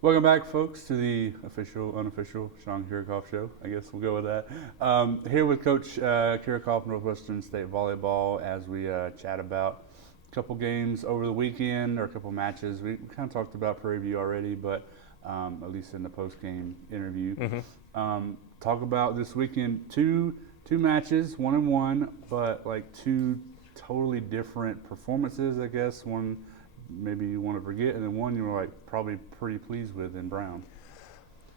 Welcome back, folks, to the official, unofficial Sean Kiracofe show. I guess we'll go with that. Here with Coach Kiracofe, Northwestern State Volleyball, as we chat about a couple games over the weekend or a couple matches. We kind of talked about Prairie already, but at least in the post-game interview. Talk about this weekend, two matches, 1-1, but like two totally different performances, I guess. One maybe you want to forget, and then one you were like probably pretty pleased with in Brown.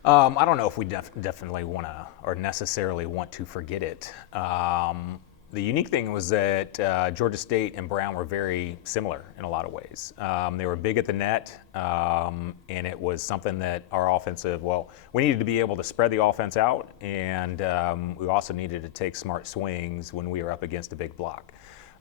I don't know if we definitely want to or necessarily want to forget it. The unique thing was that Georgia State and Brown were very similar in a lot of ways. They were big at the net, and it was something that our we needed to be able to spread the offense out, and we also needed to take smart swings when we were up against a big block.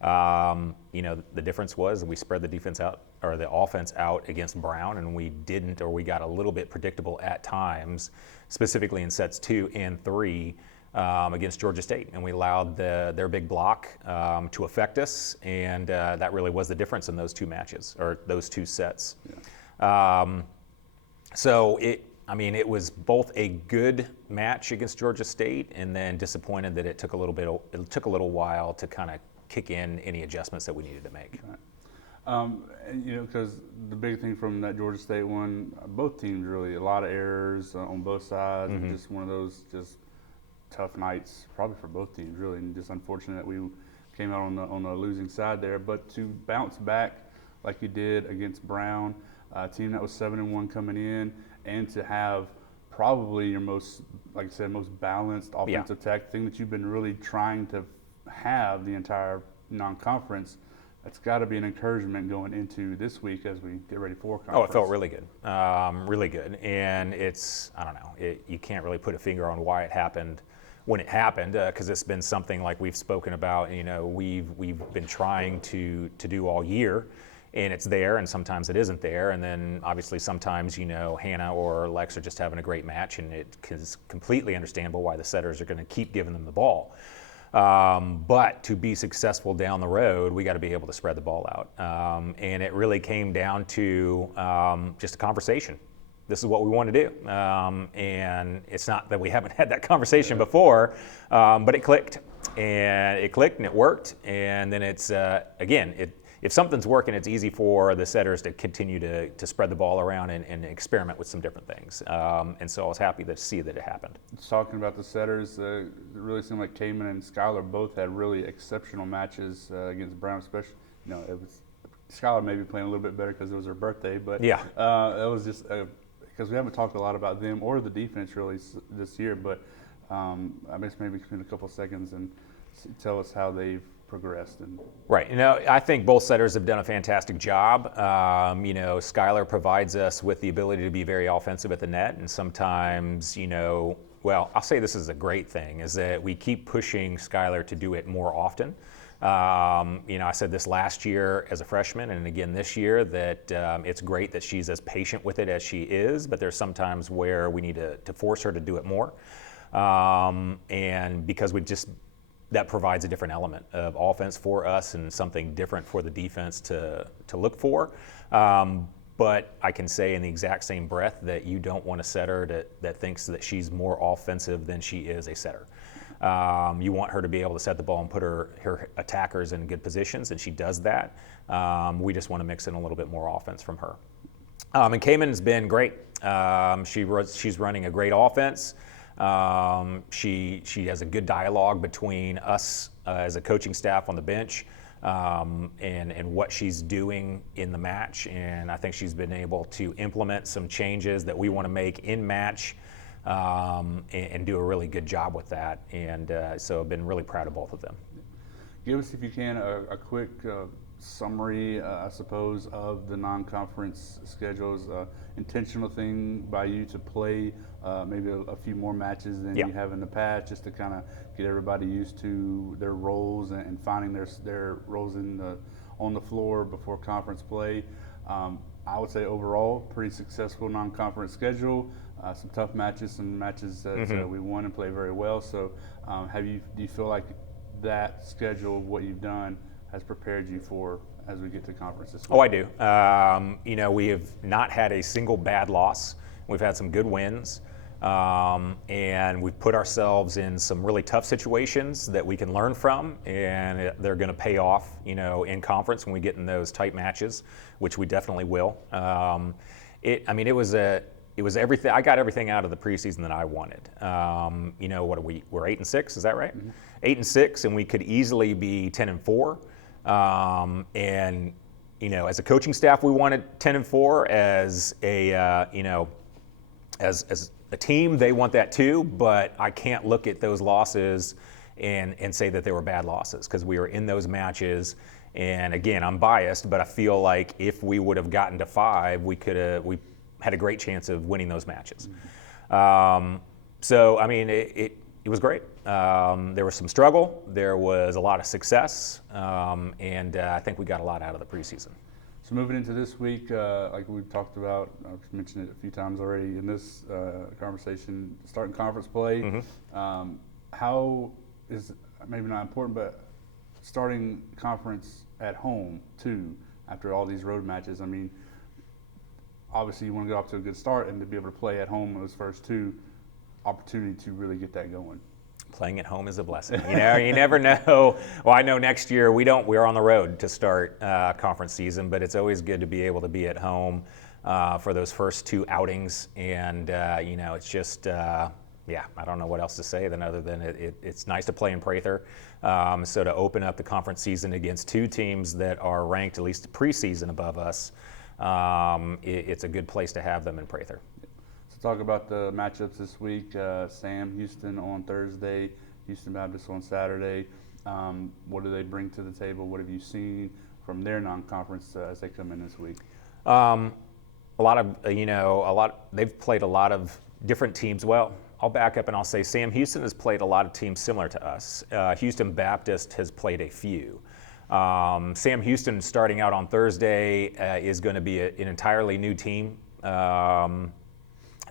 The difference was we spread the defense out or the offense out against Brown, and we didn't, or we got a little bit predictable at times, specifically in sets 2 and 3 against Georgia State, and we allowed their big block to affect us, and that really was the difference in those two matches or those two sets. Yeah. It was both a good match against Georgia State, and then disappointed that it took a little while to kind of kick in any adjustments that we needed to make. Right. Because the big thing from that Georgia State one, both teams really, a lot of errors on both sides, and just one of those just tough nights, probably for both teams, really, and just unfortunate that we came out on the losing side there. But to bounce back like you did against Brown, a team that was 7-1 coming in, and to have probably your most, like I said, most balanced offensive tech, thing that you've been really trying to have the entire non-conference, that's got to be an encouragement going into this week as we get ready for conference. Oh, it felt really good, really good. And you can't really put a finger on why it happened when it happened, because it's been something like we've spoken about. We've been trying to do all year, and it's there, and sometimes it isn't there. And then obviously sometimes Hannah or Lex are just having a great match, and it is completely understandable why the setters are going to keep giving them the ball. But to be successful down the road, we got to be able to spread the ball out. And it really came down to just a conversation. This is what we want to do. And it's not that we haven't had that conversation before, but it clicked. And it worked. And then it's, if something's working, it's easy for the setters to continue to spread the ball around and experiment with some different things. And so I was happy to see that it happened. Talking about the setters, it really seemed like Cayman and Skylar both had really exceptional matches against Brown, especially. It was Skylar maybe playing a little bit better because it was her birthday, but yeah, it was just because we haven't talked a lot about them or the defense really this year. But I guess maybe spend a couple seconds and tell us how they've progressed. Right. I think both setters have done a fantastic job. Skylar provides us with the ability to be very offensive at the net, and sometimes, I'll say this is a great thing, is that we keep pushing Skylar to do it more often. I said this last year as a freshman, and again this year, that it's great that she's as patient with it as she is, but there's sometimes where we need to force her to do it more. And because that provides a different element of offense for us and something different for the defense to look for. But I can say in the exact same breath that you don't want a setter that thinks that she's more offensive than she is a setter. You want her to be able to set the ball and put her attackers in good positions, and she does that. We just want to mix in a little bit more offense from her. And Cayman's been great. She's running a great offense. She has a good dialogue between us as a coaching staff on the bench and what she's doing in the match. And I think she's been able to implement some changes that we want to make in match and do a really good job with that. And so I've been really proud of both of them. Give us, if you can, a quick summary, I suppose, of the non-conference schedules. Intentional thing by you to play maybe a few more matches than you have in the past, just to kind of get everybody used to their roles and finding their roles on the floor before conference play. I would say overall, pretty successful non-conference schedule. Some tough matches, some matches that we won and played very well. So, do you feel like that schedule, what you've done, has prepared you for as we get to conference this week? Oh, I do. We have not had a single bad loss We've had some good wins. And we've put ourselves in some really tough situations that we can learn from, and they're going to pay off, in conference when we get in those tight matches, which we definitely will. It was everything. I got everything out of the preseason that I wanted. What are we? We're 8-6. Is that right? Mm-hmm. 8-6, and we could easily be 10-4. As a coaching staff, we wanted 10-4. As as a team, they want that too, but I can't look at those losses and say that they were bad losses, because we were in those matches. And again, I'm biased, but I feel like if we would have gotten to 5, we had a great chance of winning those matches. It was great. There was some struggle. There was a lot of success, and I think we got a lot out of the preseason. So moving into this week, like we've talked about, I've mentioned it a few times already in this conversation, starting conference play. Mm-hmm. How is, maybe not important, but starting conference at home too, after all these road matches? I mean, obviously you want to get off to a good start, and to be able to play at home those first 2, opportunity to really get that going. Playing at home is a blessing. You never know. Well, I know next year we're on the road to start conference season, but it's always good to be able to be at home for those first 2 outings. And it's just, I don't know what else to say other than it's nice to play in Prairie. So to open up the conference season against 2 teams that are ranked at least preseason above us, it's a good place to have them in Prairie. Talk about the matchups this week. Sam Houston on Thursday, Houston Baptist on Saturday. What do they bring to the table? What have you seen from their non-conference as they come in this week? They've played a lot of different teams. Well, I'll back up and I'll say Sam Houston has played a lot of teams similar to us. Houston Baptist has played a few. Sam Houston, starting out on Thursday, is going to be an entirely new team.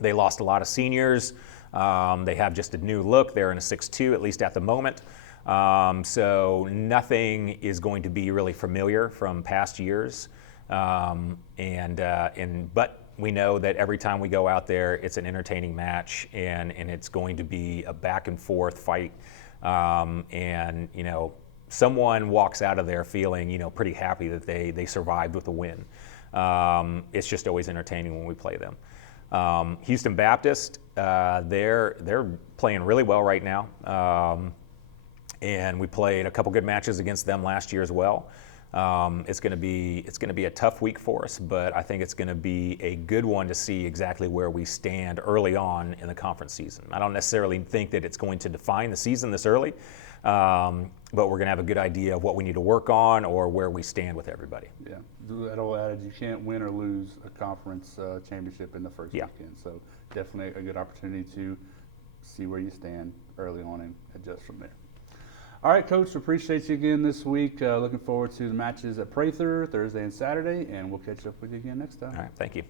They lost a lot of seniors. They have just a new look. They're in a 6-2, at least at the moment. So nothing is going to be really familiar from past years. But we know that every time we go out there, it's an entertaining match, and it's going to be a back and forth fight. Someone walks out of there feeling, pretty happy that they survived with a win. It's just always entertaining when we play them. Houston Baptist, they're playing really well right now, and we played a couple good matches against them last year as well. It's going to be a tough week for us, but I think it's going to be a good one to see exactly where we stand early on in the conference season. I don't necessarily think that it's going to define the season this early, but we're going to have a good idea of what we need to work on or where we stand with everybody. Yeah, that old adage, you can't win or lose a conference championship in the first weekend. So definitely a good opportunity to see where you stand early on and adjust from there. All right, Coach, appreciate you again this week. Looking forward to the matches at Prairie Thursday and Saturday, and we'll catch up with you again next time. All right, thank you.